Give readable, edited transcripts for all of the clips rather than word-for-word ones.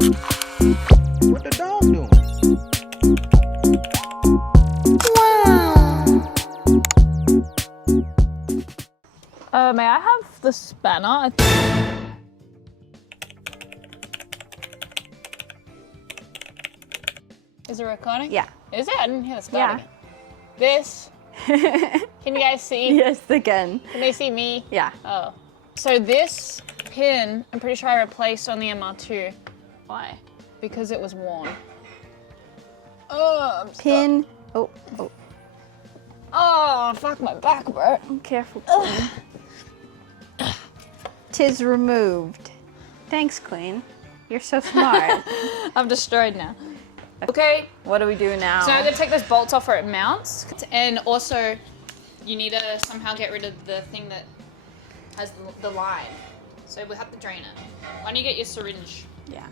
What the dog doing? May I have the spanner? Is it recording? Yeah. Is it? I didn't hear the start Yeah. again. This. Can you guys see? Yes, they can. Can they see me? Yeah. Oh. So this pin, I'm pretty sure I replaced on the MR2. Why? Because it was worn. Oh, I'm stuck. Pin. Oh. Oh, fuck my back, bro. Careful, Queen. Tis removed. Thanks, Queen. You're so smart. I'm destroyed now. Okay. What do we do now? So I'm gonna take those bolts off where it mounts. And also, you need to somehow get rid of the thing that has the line. So we have to drain it. Why don't you get your syringe? Yeah.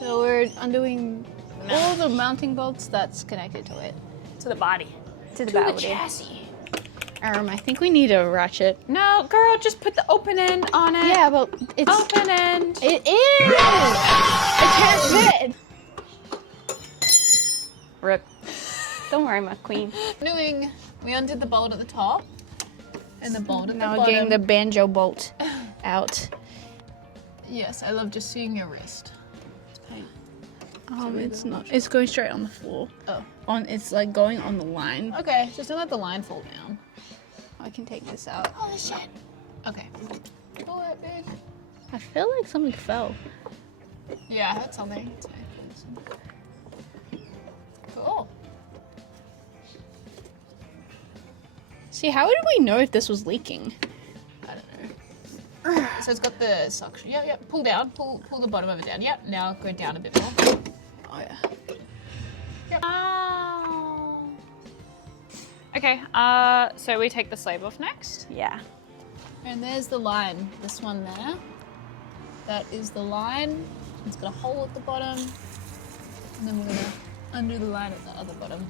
So we're undoing all the mounting bolts that's connected to it. To the body. To the To the body. chassis. I think we need a ratchet. No, girl, just put the open end on it. Yeah, but it's Open end. it is. It can't fit. Rip. Don't worry, my queen. We undid the bolt at the top. And the bolt at Now the we're bottom. getting the banjo bolt out. Yes, I love just seeing your wrist. It's not. It's going straight on the floor. Oh. It's like going on the line. Okay, just don't let the line fall down. I can take this out. Holy shit. Okay. Pull it, babe. I feel like something fell. Yeah, I heard something. Cool. See, how did we know if this was leaking? I don't know. So it's got the suction. Yeah. Pull down. Pull the bottom of it down. Yep. Now go down a bit more. Oh yeah. Yep. Oh. Okay. So we take the slab off next. Yeah. And there's the line. This one there. That is the line. It's got a hole at the bottom. And then we're gonna undo the line at the other bottom.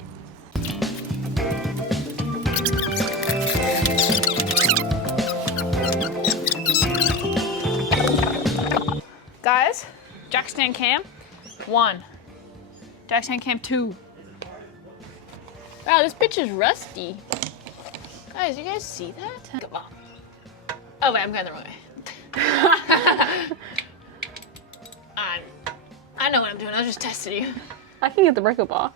Guys, jack stand cam 1. Jack stand cam 2. Wow, this bitch is rusty. Guys, you guys see that? Come on. Oh wait, I'm going the wrong way. I know what I'm doing. I was just testing you. I can get the breaker bar.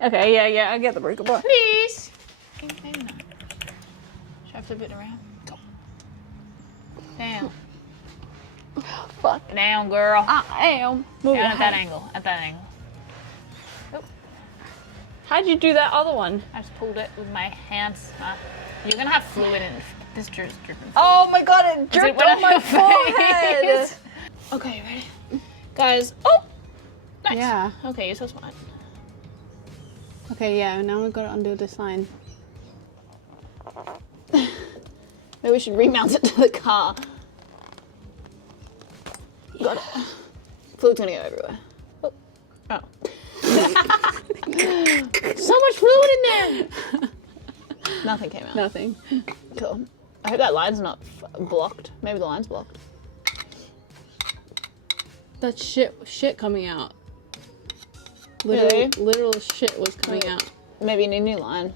Okay, yeah, I get the breaker bar. Please. Maybe not. Should I have to bit around? Go. Down. Fuck. Down, girl. I am. Move Down it. at that angle. At that angle. How'd you do that other one? I just pulled it with my hands. You're gonna have fluid in this dripping. Oh my god, it dripped went on my your forehead. face? Okay, ready? Guys, oh! Nice. Yeah. Okay, you're so smart. Okay, yeah. Now we gotta undo this line. Maybe we should remount it to the car. Got it. Fluid's gonna go everywhere. Oh. So much fluid in there! Nothing came out. Nothing. Cool. I hope that line's not blocked. Maybe the line's blocked. That shit coming out. Really? Literal shit was coming out. Maybe a new line.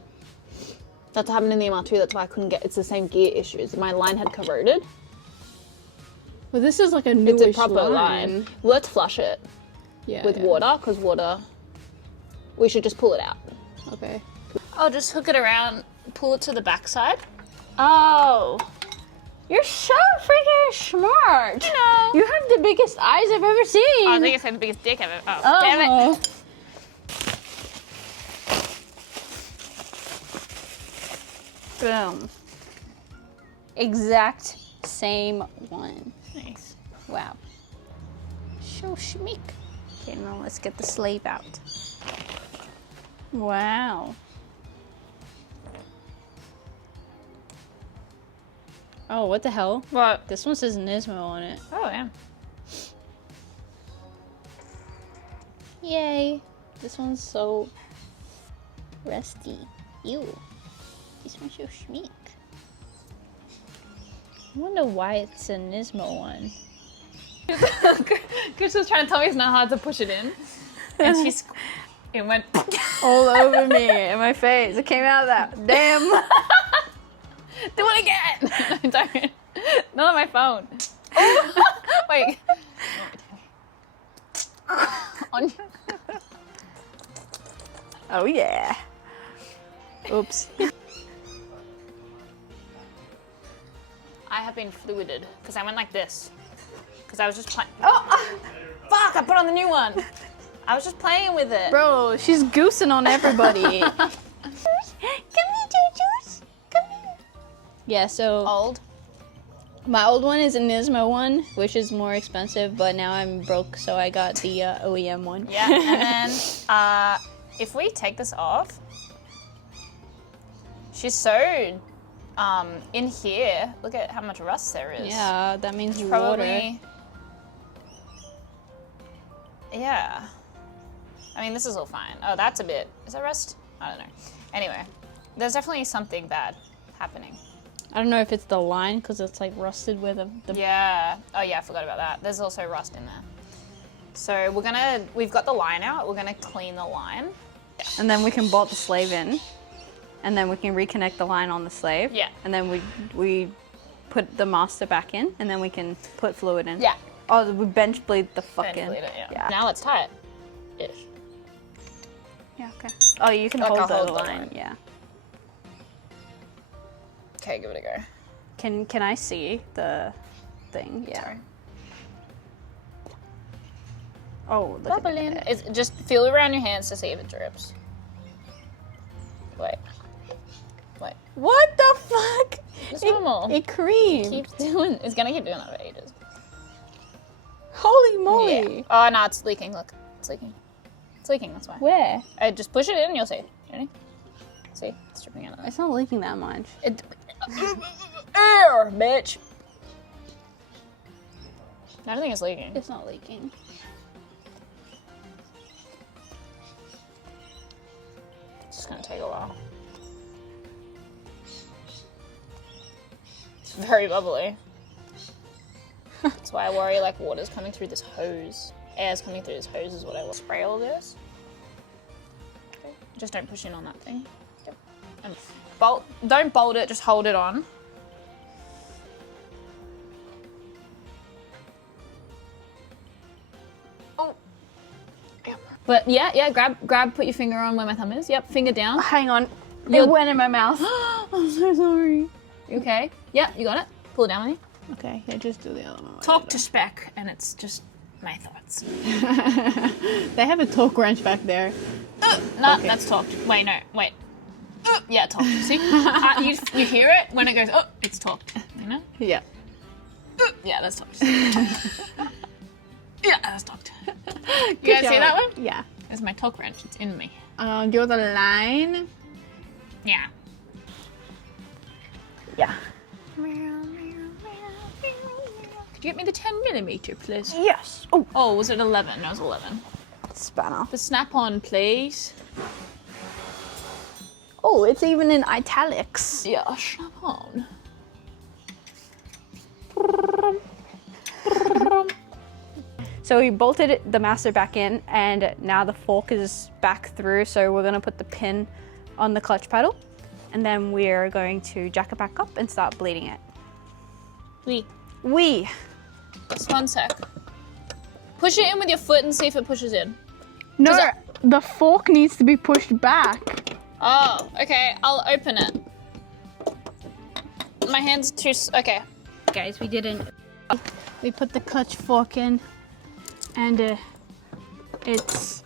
That's what happened in the MR2. That's why I couldn't get. It's the same gear issues. My line had corroded. Well, this is like a newish It's a proper line. Let's flush it Yeah. with water, because water. We should just pull it out. Okay. I'll just hook it around, pull it to the backside. Oh. You're so freaking smart. You know. You have the biggest eyes I've ever seen. Oh, I think it's like the biggest dick ever. Oh, damn it. Boom. Exact same one. Nice. Wow. So schmeek. Okay, now let's get the slave out. Wow. Oh, what the hell? What? This one says Nismo on it. Oh, yeah. Yay. This one's so rusty. Ew. This one's so schmeek. I wonder why it's a Nismo one. Chris was trying to tell me it's not hard to push it in. And it went All over me, in my face. It came out of that. Damn. Do it again! No, don't. Not on my phone. Oh. Wait. On. Oh yeah. Oops. I have been fluided because I went like this. Because I was just playing. Oh! Fuck! I put on the new one. I was just playing with it. Bro, she's goosing on everybody. Come here, Juice. Come here. Yeah, so Old. my old one is a Nismo one, which is more expensive, but now I'm broke, so I got the OEM one. Yeah, and then if we take this off, she's so in here. Look at how much rust there is. Yeah, that means water. Probably. Yeah. I mean, this is all fine. Oh, that's a bit. Is that rust? I don't know. Anyway, there's definitely something bad happening. I don't know if it's the line, because it's like rusted where the Yeah. Oh yeah, I forgot about that. There's also rust in there. So we've got the line out. We're gonna clean the line. And then we can bolt the slave in, and then we can reconnect the line on the slave. Yeah. And then we put the master back in, and then we can put fluid in. Yeah. Oh, we bench bleed the fucking. Bench bleed it, yeah. Now let's tie it. Ish. Yeah. Okay. Oh, you can Like, hold I'll the hold the line. line. Yeah. Okay, give it a go. Can I see the thing? Yeah. Sorry. Oh, look at it. It's just feel around your hands to see if it drips. Wait. What the fuck? It's normal. It creamed. Keeps doing. It's gonna keep doing that for ages. Holy moly. Yeah. Oh no, it's leaking. Look, it's leaking. It's leaking. That's why. Where? Just push it in. You'll see. Ready? See, it's dripping out of there. It's not leaking that much. Air, bitch. I don't think it's leaking. It's not leaking. It's just gonna take a while. It's very bubbly. That's why I worry like water's coming through this hose. Air's coming through this hose is what I will spray all this. Okay. Just don't push in on that thing. Okay. And don't bolt it, just hold it on. Oh. Yep. But yeah, grab, put your finger on where my thumb is. Yep, finger down. Hang on. You're- It went in my mouth. I'm so sorry. You okay? Yeah, you got it. Pull it down with you. Okay, yeah, just do the other one. Talk to spec, and it's just my thoughts. They have a torque wrench back there. No, Okay. that's talked. Wait, no, wait. Yeah, talked. See? You hear it when it goes, oh, it's talked. You know? Yeah. Yeah, that's talked. Yeah, that's talked. You guys see that one? Yeah. It's my talk wrench. It's in me. Do the line. Yeah. Yeah. Could you get me the 10mm, please? Yes. Oh, Oh, was it 11? No, it was 11. spanner. The snap-on, please. Oh, it's even in italics. Yeah, snap-on. So we bolted the master back in, and now the fork is back through. So we're gonna put the pin on the clutch pedal, and then we're going to jack it back up and start bleeding it. We. Just 1 sec. Push it in with your foot and see if it pushes in. No, Does the fork needs to be pushed back. Oh, okay. I'll open it. My hand's too... Okay. Guys, we didn't. We put the clutch fork in, and it's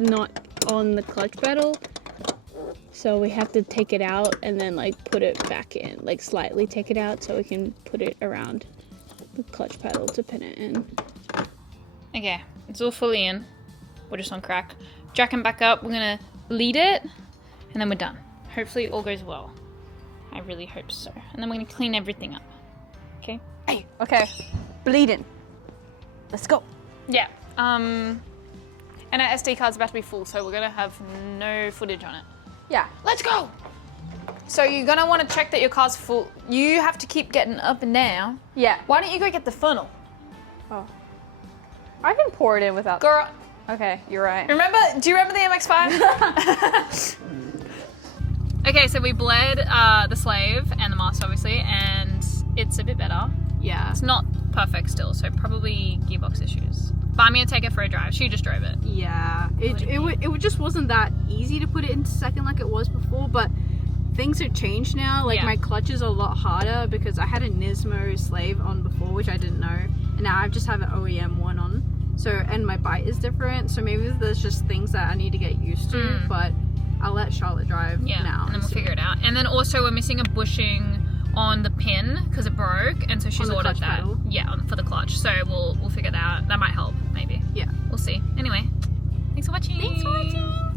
not on the clutch pedal, so we have to take it out and then like put it back in, like slightly take it out so we can put it around the clutch pedal to pin it in. Okay. It's all fully in. We're just on crack. Jack him back up. We're gonna lead it, and then we're done. Hopefully it all goes well. I really hope so. And then we're gonna clean everything up. Okay? Hey, okay. Bleeding. Let's go. Yeah. And our SD card's about to be full, so we're gonna have no footage on it. Yeah. Let's go! So you're gonna wanna check that your car's full. You have to keep getting up and down. Yeah. Why don't you go get the funnel? Oh. I can pour it in without... Girl, Okay, you're right. do you remember the MX-5? Okay, so we bled the slave and the master, obviously, and it's a bit better. Yeah. It's not perfect still, so probably gearbox issues. But I'm gonna take it for a drive. She just drove it. Yeah. It just wasn't that easy to put it into second like it was before, but things have changed now. Like, my clutch is a lot harder because I had a Nismo slave on before, which I didn't know, and now I just have an OEM one on. So, and my bite is different, so maybe there's just things that I need to get used to, but I'll let Charlotte drive now. And then we'll figure it out. And then also we're missing a bushing on the pin because it broke, and so she's ordered that. Pedal. Yeah, for the clutch. So we'll figure that out. That might help, maybe. Yeah. We'll see. Anyway, thanks for watching. Thanks for watching.